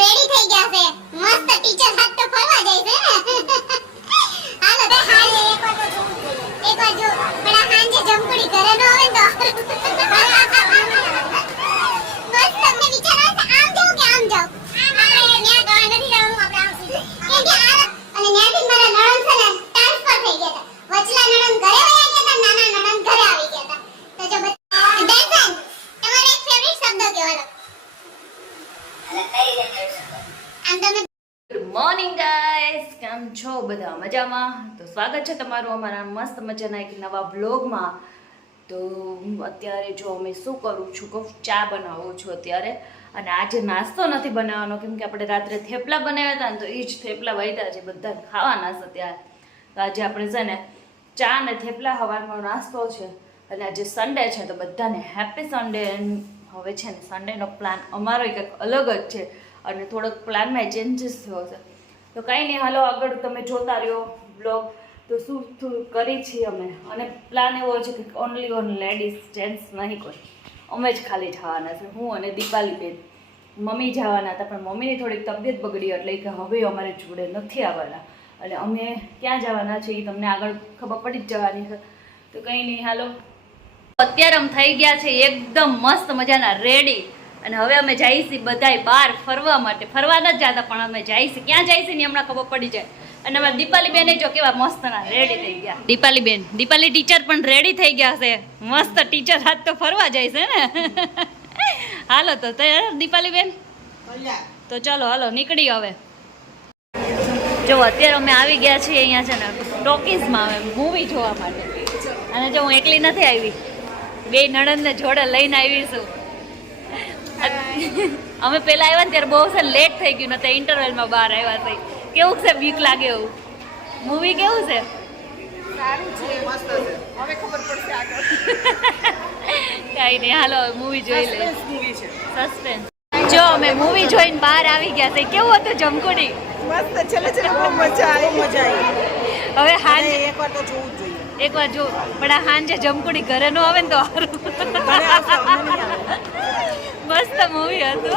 Ready થઈ ગયા છે મસ્ત ટીચર હાથ તો ફરવા જાય છે હાલો તો હાલે એક વાર જો પણ આ હાંજે જમકુડી ઘરે ન આવે તો બસ તમને વિચાર આવે આમ જાવ કે આમ જાવ આપણે ન્યા ગવા નથી જવાનું આપણે આમ સીધું કેમ કે આ અને ન્યાથી મારા નણંદ છે ને ટ્રાન્સફર થઈ ગયા હતા વચલા નણંદ ઘરે વયા ગયા હતા નાના નણંદ ઘરે આવી ગયા હતા તો જો દર્શન તમારો એક ફેવરિટ શબ્દ કહેવાનો ગુડ મોર્નિંગ ગાઈસ, કેમ છો બધા? મજામાં? તો સ્વાગત છે તમારું અમારા મસ્ત મજાના એક નવા વ્લોગમાં. તો અત્યારે જો અમે શું કરું છું કે ચા બનાવું છું અત્યારે. અને આજે નાસ્તો નથી બનાવવાનો કેમ કે આપણે રાત્રે થેપલા બનાવ્યા હતા ને તો એ જ થેપલા વધ્યા છે, બધાને ખાવાના છે ત્યારે. તો આજે આપણે છે ને ચા ને થેપલા હવાનો નાસ્તો છે. અને આજે સન્ડે છે તો બધાને હેપી સન્ડે. હવે છે ને સન્ડેનો પ્લાન અમારો કંઈક અલગ જ છે અને થોડોક પ્લાનમાં ચેન્જીસ થયો છે. તો કંઈ નહીં, હાલો આગળ તમે જોતા રહ્યો બ્લોગ. તો શું કરી છીએ અમે, અને પ્લાન એવો છે કે ઓનલી ઓન લેડીઝ, જેન્ટ્સ નહીં કોઈ, અમે જ ખાલી જવાના છે. હું અને દીપાલીબેન. મમ્મી જવાના હતા પણ મમ્મીની થોડીક તબિયત બગડી એટલે કે હવે અમારી જોડે નથી આવવાના. અને અમે ક્યાં જવાના છે એ તમને આગળ ખબર પડી જ જવાની છે. તો કંઈ નહીં, હાલો અત્યારે અમે થઈ ગયા છે એકદમ મસ્ત મજાના રેડી. અને હવે અમે જઈશું બધાય બહાર ફરવા માટે. ફરવા નથી જતા પણ અમે જઈશું. ક્યાં જઈશું ને હમણાં ખબર પડી જાય. અને અમારા દીપાલીબેન જો કેવા મસ્તના રેડી થઈ ગયા. દીપાલી ટીચર પણ રેડી થઈ ગયા છે મસ્ત. ટીચર હાથ તો ફરવા જાય છે ને હાલો તો તૈયાર દીપાલીબેન? તો ચાલો હાલો નીકળી હવે. જો અત્યારે અમે આવી ગયા છીએ અહીંયા છે ને ટોકીઝમાં હવે મૂવી જોવા માટે. અને જો હું એકલી નથી આવી, બે નણંદને જોડે લઈને આવીશું. અમે પેલા આવ્યા ને ત્યારે બહુ છે લેટ થઈ ગયું ને, ઇન્ટરવલમાં બહાર આવ્યા થઈ. કેવું છે? બીક લાગે એવું? મૂવી કેવું છે? સારું છે, મસ્ત છે. હવે ખબર પડશે આગળ. કઈ નહીં, હાલો મૂવી જોઈ લે. સસ્પેન્સ મૂવી છે. સસ્પેન્સ. જો અમે મૂવી જોઈને બહાર આવી ગયા છે. કેવું હતું જમકુડી? મસ્ત છેલ્લે છેલ્લે બહુ મજા આવી. હવે હાંજે એકવાર તો જોવું જ જોઈએ. એકવાર જો, પણ આ હાંજે જમકુડી ઘરે ન આવે ને તો સારું. ઘરે આવશે, અમને નહીં આવે. મસ્ત મૂવી હતું.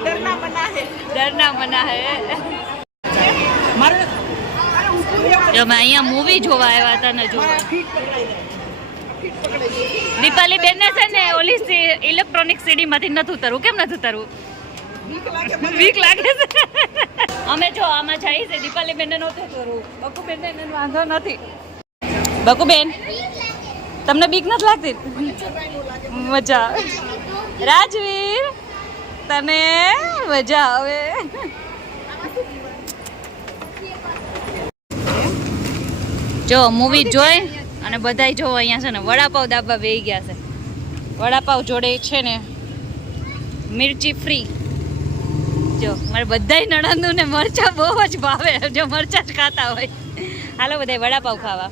ડરના મના હે. ડરના મના હે. મારે જો અમે અહીંયા મૂવી જોવા આવ્યા હતા ને જોવા. ફીટ પકડાઈ જાય. ફીટ પકડાઈ જાય. દીપાલી બેનને છે ને ઓલી ઇલેક્ટ્રોનિક સીડીમાંથી નથી ઉતરવું. કેમ નથી ઉતરવું? બીક લાગે મને. બીક લાગે છે. અમે જો આમાં જઈએ છે. દીપાલી બેનને નહોતું ઉતરવું. બકુબેનને એને વાંધો નથી. બકુબેન, તમને બીક નથી લાગતી? મજા આવે. રાજવીર, તને મજા આવે? જો મૂવી જોઈ અને બધાય જો અહીંયા છે ને વડાપાવ દાબા બેહી ગયા છે. વડાપાવ જોડે છે ને મિર્ચી ફ્રી. જો મારે બધાય નણંદુને મરચા બહુ જ ભાવે, જો મરચા જ ખાતા હોય. હાલો બધાય વડાપાવ ખાવા.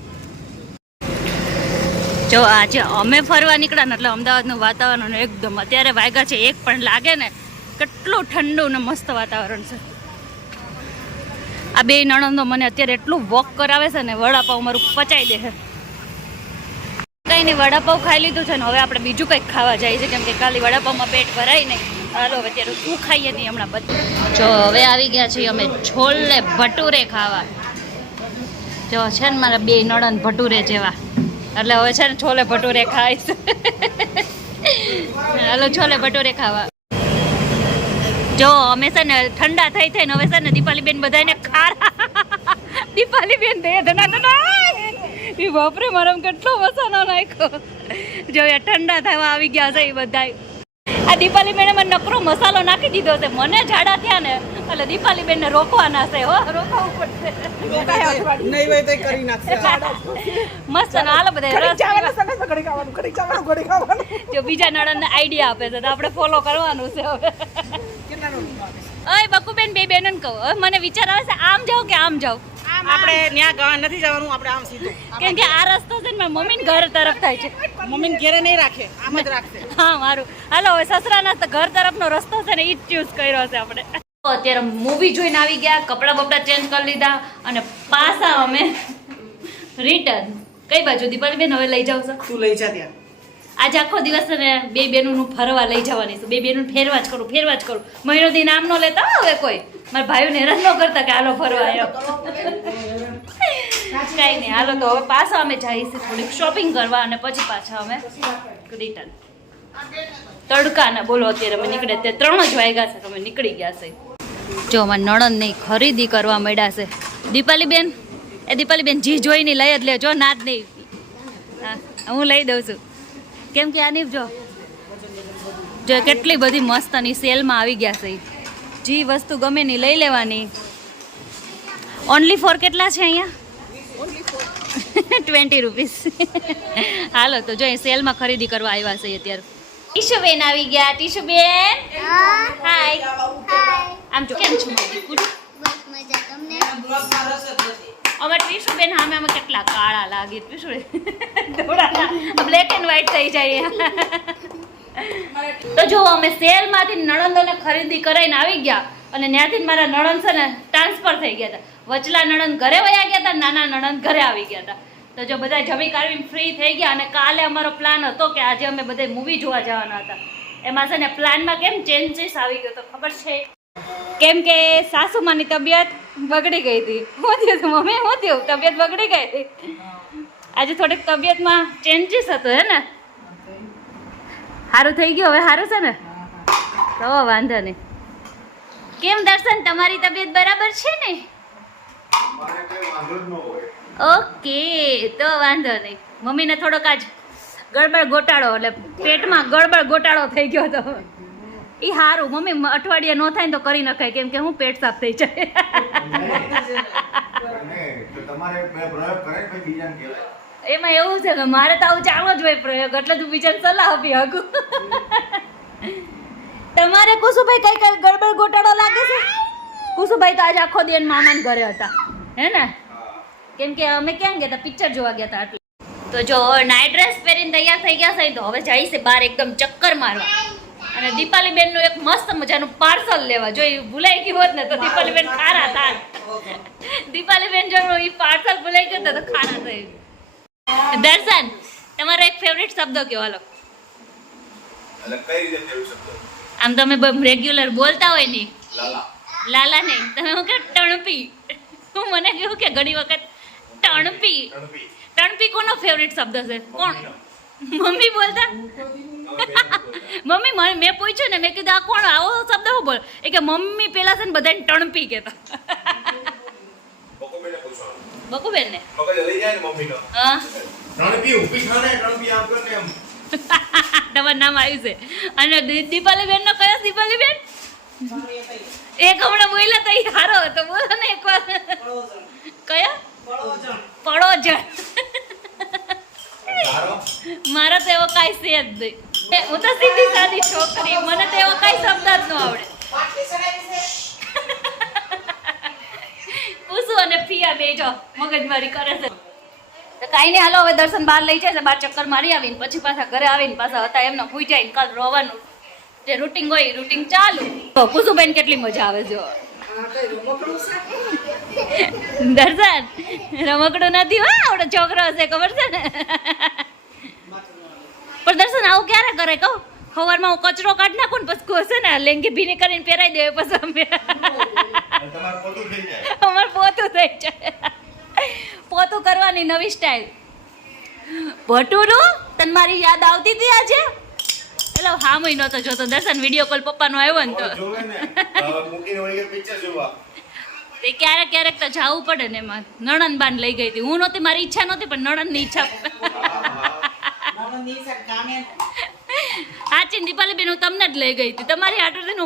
જો આજે અમે ફરવા નીકળ્યા ને એટલે અમદાવાદનું વાતાવરણ એકદમ, અત્યારે વાગ્યા છે 1 પણ લાગે ને કેટલું ઠંડુ ને મસ્ત વાતાવરણ છે. આ બે નણંદો મને અત્યારે એટલું વોક કરાવે છે ને, વડાપાવ મારું પચાઈ દે છે. કંઈ નહીં, વડાપાવ ખાઈ લીધું છે ને હવે આપણે બીજું કંઈક ખાવા જઈએ છીએ કેમ કે ખાલી વડાપાવમાં પેટ ભરાય નહીં. હાલો હવે અત્યારે શું ખાઈએ નહીં હમણાં બધા. જો હવે આવી ગયા છીએ અમે છોલે ભટુરે ખાવા. જો છે ને મારા બે નણંદ ભટુરે જેવા, એટલે હવે છે ને છોલે ભટુરે ખાઈશ. હાલો છોલે ભટુરે ખાવા. જો અમે છે ને ઠંડા થઈ થઈને હવે છે ને દીપાલીબેન બધાને ખારા. દીપાલીબેન દે એ બાપરે, મારા કેટલો મસાલો નાખ્યો. જો ઠંડા થવા આવી ગયા છે એ બધા. આ દીપાલીબેને મને નકરો મસાલો નાખી દીધો છે. મને ઝાડા થયા ને એટલે દીપાલીબેનને રોકવાના છે. હો, રોકવું પડશે. નહીં હોય તો કરી નાખશે. મસ્ત ને હાલો બધા રસ. ઘડી ખાવાનું. જો બીજા નણંદને આઈડિયા આપે છે તો આપણે ફોલો કરવાનું છે હવે. કેટલાનું આપે? ઓય બકુબેન, બે બેનન કહો. હવે મને વિચાર આવે છે આમ જાવ કે આમ જાવ. આપણે ન્યા ગાવા નથી જવાનું, આપણે આમ સીધું. કેમ કે આ રસ્તો છે ને મારી મમ્મીને ઘર તરફ થાય છે. મમ્મીને ઘેરે નહીં રાખે, આમ જ રાખશે. હા મારું. હાલો હવે સસરાના ઘર તરફનો રસ્તો છે ને એ જ ચૂઝ કર્યો છે આપણે. અત્યારે મૂવી જોઈને આવી ગયા, કપડાં બપડા ચેન્જ કરી લીધા અને પાછા અમે રિટર્ન. કઈ બાજુ દીપાલીબેન હવે લઈ જાવ છો? તું લઈ જા ત્યાં. આજ આખો દિવસ છે ને બે બેનોનું ફરવા લઈ જવાની છે. બે બેનું ફેરવા જ કરું. મહિનોથી નામ ન લેતા હો હવે કોઈ. મારા ભાઈઓને હેરાન ન કરતા કે હાલો ફરવા આવ્યો. કાંઈ નહીં, હાલો તો હવે પાછા અમે જઈશું થોડીક શોપિંગ કરવા અને પછી પાછા અમે રિટર્ન. તડકાના બોલો અત્યારે અમે નીકળે તે 3 જ વાગ્યા છે તો અમે નીકળી ગયા છે. જો અમારા નણંદ નહીં ખરીદી કરવા માંડ્યા છે. દીપાલીબેન જી જોઈને લઈ જ લેજો, ના જ નહીં. હા હું લઈ દઉં છું. કેમ કે આની જો કેટલી બધી મસ્તની સેલમાં આવી ગયા છે. જી વસ્તુ ગમે ની લઈ લેવાની. ઓનલી ફોર કેટલા છે અહીંયા? 20 રૂપીસ. હાલો તો જો અહીં સેલમાં ખરીદી કરવા આવ્યા છે અત્યારે. ટીશુબેન આવી ગયા. ટીશુબેન હાય. આમ જો કેમ છો અમાર ટીશુબેન સામે અમે કેટલા કાળા લાગી. બ્લેક એન્ડ વ્હાઈટ થઈ જાય. તો જો અમે સેલમાંથી નણંદોને ખરીદી કરાઈને આવી ગયા અને ત્યાંથી મારા નણંદ છે ને ટ્રાન્સફર થઈ ગયા હતા. વચલા નણંદ ઘરે વયા ગયા હતા, નાના નણંદ ઘરે આવી ગયા હતા. તો જો બધા જમી કાઢીને ફ્રી થઈ ગયા અને કાલે અમારો પ્લાન હતો કે આજે અમે બધા મૂવી જોવા જવાના હતા. એમાં છે ને પ્લાનમાં કેમ ચેન્જીસ આવી ગયો તો ખબર છે? કેમ કે સાસુમાની તબિયત બગડી ગઈ હતી. શું થયું હતું મમ્મી? શું થયું? તબિયત બગડી ગઈ હતી. આજે થોડીક તબિયતમાં ચેન્જીસ હતો હે ને? સારું થઈ ગયું હવે? સારું છે ને? તો વાંધો નહીં. કેમ દર્શન, તમારી તબિયત બરાબર છે ને? ઓકે તો વાંધો નહીં. મમ્મીને થોડોક આજ ગડબડ ગોટાળો એટલે પેટમાં ગડબડ ગોટાળો થઈ ગયો હતો. એ સારું મમ્મી, અઠવાડિયે ન થાય ને તો કરી નખાય, કેમ કે હું પેટ સાફ થઈ જાય. એમાં એવું છે કે મારે તો આવું ચાલો જ હોય પ્રયોગ, એટલે તું બીજાને સલાહ આપી શકું. તમારે કુસુભાઈ કઈ કઈ ગડબડ ગોટાળો લાગે છે? કુસુભાઈ તો આજે આખો દિવસ મામાના ઘરે હતા હે ને? કેમ કે અમે ક્યાં ગયા હતા? પિક્ચર જોવા ગયા હતા. એટલે તો જો નાઇટ ડ્રેસ પહેરીને તૈયાર થઈ ગયા છે તો હવે જાય છે બહાર એકદમ ચક્કર મારવા. અને દીપાલીબેનનું એક મસ્ત મજાનું પાર્સલ લેવા. જો એ ભૂલાઈ ગયું હોત ને તો દીપાલીબેન ખારા થાત. દીપાલીબેન જો એ પાર્સલ ભૂલાઈ ગયું તો ખારા થઈ. દર્શન, તમારો એક ફેવરિટ શબ્દ કયો? હાલો. આમ તમે રેગ્યુલર બોલતા હોય ને લાલા નહીં, તમે હું કે ટણપી. હું મને કહ્યું કે ઘણી વખત ટણપી. ટણપી કોનો ફેવરિટ શબ્દ છે? કોણ? મમ્મી બોલતા. મમ્મી મેં પૂછ્યું ને, મેં કીધું આ કોણ આવો શબ્દ હું બોલ? એ કે મમ્મી પેલા છે ને બધાને ટણપી કહેતા. બકુબેન ને હા તમારું નામ આવ્યું છે. અને દીપાલીબેન નો કયો? દીપાલીબેન એક હમણાં બોલ્યા તો એ સારો હતો. બોલો ને એક વાર. કયો? પડોજણ. મારા તો એવો કાંઈ છે જ નહીં. હું તો સીધી સાદી છોકરી, મને તો એવો કાંઈ શબ્દ જ ન આવડે. કુસુ અને ફિયા બે જો મગજમારી કરે છે. તો કાંઈ નહીં, હાલો હવે દર્શન બહાર લઈ જાય, બહાર ચક્કર મારી આવીને પછી પાછા ઘરે આવીને પાછા હતા એમને ભૂઈ જાય. કાલ રોવાનું જે રૂટિંગ હોય રૂટિંગ ચાલુ. તો કુસુબેન કેટલી મજા આવે જો. દર્શન રમકડું નથી હો, આવડો છોકરો હશે ખબર છે ને. પણ દર્શન આવું ક્યારે કરે કહું? સવારમાં હું કચરો કાઢી નાખું ને પછી હશે ને લેંગી ભીની કરીને પહેરાઈ દે પછી અમે અમારે પોતું થઈ જાય. પોતું કરવાની નવી સ્ટાઇલ. ભટુરું તને મારી યાદ આવતી હતી આજે? એટલે હા મહિનો તો જોતો દર્શન વિડીયો કોલ પપ્પાનો આવ્યો ને તો તે ક્યારેક ક્યારેક તો જવું પડે ને. એમાં નણંદ બાન લઈ ગઈ હતી. હું નહોતી, મારી ઈચ્છા નહોતી, પણ નણંદની ઈચ્છા. હાચી દીપાલીબેન હું તમને જ લઈ ગઈ હતી. તમારી આટોથી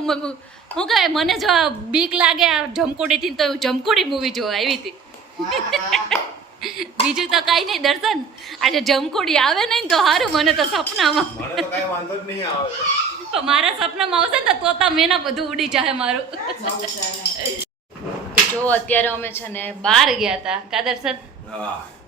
હું કહે મને જો બીક લાગે આ જમકુડીથી તો હું જમકુડી મૂવી જોવા આવી હતી. બીજું તો કાંઈ નહીં દર્શન, આજે જમકુડી આવે નહીં તો સારું. મને તો સપનામાં મારા સપનામાં આવશે ને તો તોતા મેના બધું ઉડી જાય મારું. જો અત્યારે અમે છે ને બહાર ગયા હતા કા દર્શન?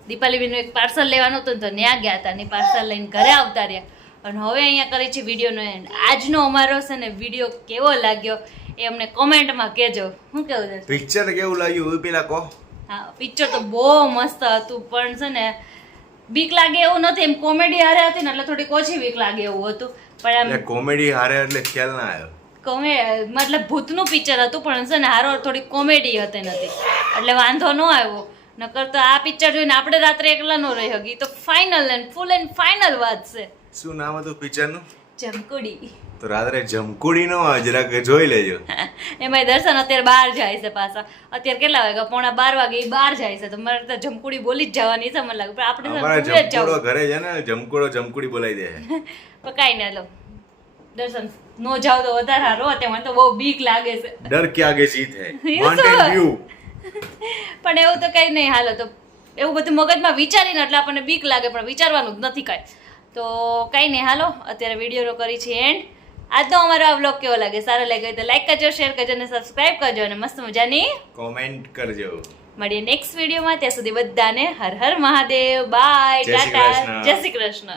દીપાલીબેનનું એક પાર્સલ લેવાનું હતું તો ત્યાં ગયા હતા ને પાર્સલ લઈને ઘરે આવતા રહ્યા. અને હવે અહીંયા કરી છે વિડીયોનો એન્ડ. આજનો અમારો છે ને વિડીયો કેવો લાગ્યો એ અમને કોમેન્ટમાં કહેજો. શું કેવું છે? પિક્ચર કેવું લાગ્યું એ પેલા કહો. હા પિક્ચર તો બહુ મસ્ત હતું, પણ છે ને બીક લાગે એવું નથી, એમ કોમેડી હારે હતી ને એટલે થોડીક ઓછી બીક લાગે એવું હતું. પણ એટલે આમ કોમેડી હારે એટલે ખ્યાલ ના આવ્યો. મતલબ ભૂતનું પિક્ચર હતું પણ છે ને હારો થોડી કોમેડી હતી નથી એટલે વાંધો ન આવ્યો. નકર તો આ પિક્ચર જોઈને આપણે રાત્રે એકલા ન રહી હકી. તો final and full and final વાત છે શું નામ હતું પિક્ચરનું? જમકુડી. તો રાત્રે જમકુડી નો આવે, જરાક જોઈ લેજો. એમાં દર્શન અત્યારે બહાર જાય છે પાછા. અત્યારે કેટલા વાગ્યા? 11:15 વાગે ઈ બહાર જાય છે. તો મારે તો જમકુડી બોલી જ જવાની છે મને લાગે. પણ આપણે અમારા તો સુરત જમકુડો જવું. ઘરે છે ને, જમકુડો જમકુડી બોલાવી દે છે. પણ કાંઈ ના લો દર્શન નો જાવ તો વધારે સારું. અત્યારે મને તો બહુ બીક લાગે છે. ડર કે આગે જીત હે. એ માઉન્ટેન શું? વ્યૂ. પણ એવું તો કઈ નહીં. હાલો તો એવું બધું મગજમાં વિચારીને એટલે આપણને બીક લાગે પણ વિચારવાનું જ નથી કાંઈ. તો કંઈ નહીં. હાલો અત્યારે વિડીયો કરી છે એન્ડ. આજનો અમારો આ વ્લોગ કેવો લાગે? સારો લાગે તો લાઈક કરજો, શેર કરજો અને સબસ્ક્રાઇબ કરજો અને મસ્ત મજાની કોમેન્ટ કરજો. મળીએ નેક્સ્ટ વિડીયોમાં. ત્યાં સુધી બધાને હર હર મહાદેવ. બાય, જય શ્રી ટાટા, કૃષ્ણ. જય શ્રી કૃષ્ણ.